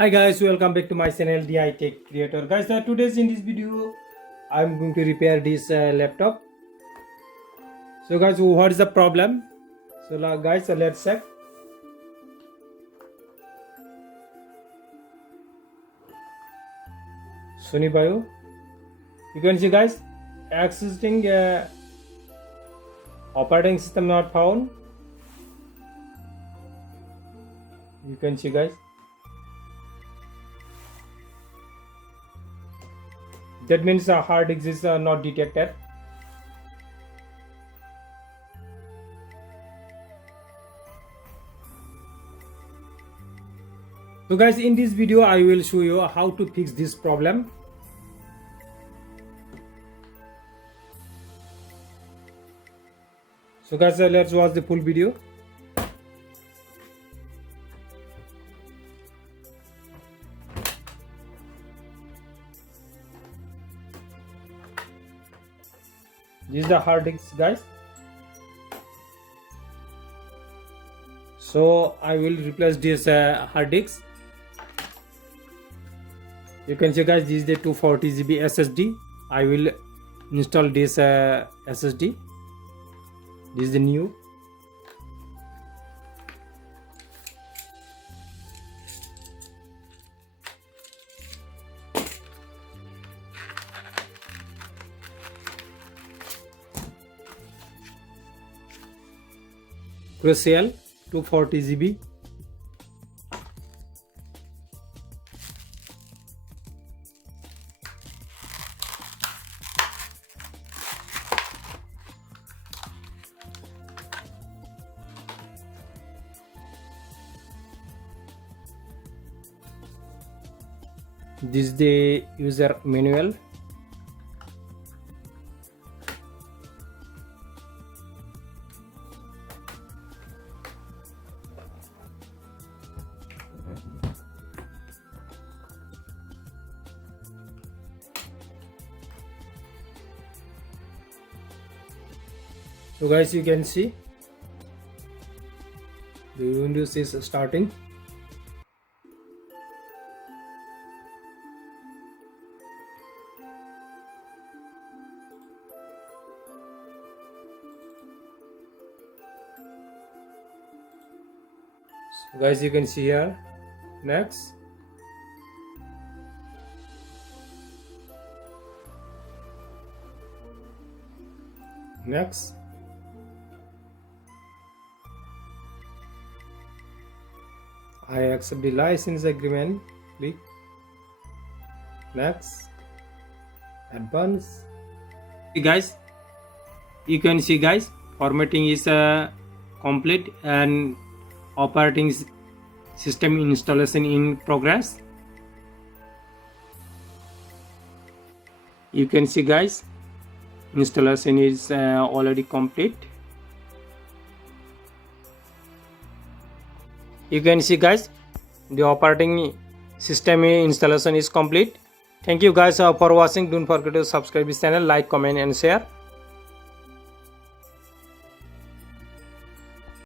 Hi guys, welcome back to my channel DI Tech Creator. Guys, today's in this video I'm going to repair this laptop. So guys, what is the problem? So guys, let's check. Sony Bio. You can see guys, existing operating system not found. You can see guys. That means hard disk is not detected. So guys, in this video I will show you how to fix this problem. So guys, let's watch the full video. This is the hard disk guys. So I will replace this hard disk. You can see guys, this is the 240 GB SSD. I will install this SSD. This is the new. Crucial 240 GB. This is the user manual. So guys, you can see the Windows is starting. So guys, you can see here. Next. Next. I accept the license agreement. Click. Next. Advance. Guys, you can see guys, formatting is complete and operating system installation in progress. You can see guys, installation is already complete. You can see guys, the operating system installation is complete. Thank you guys for watching. Don't forget to subscribe this channel, like, comment and share.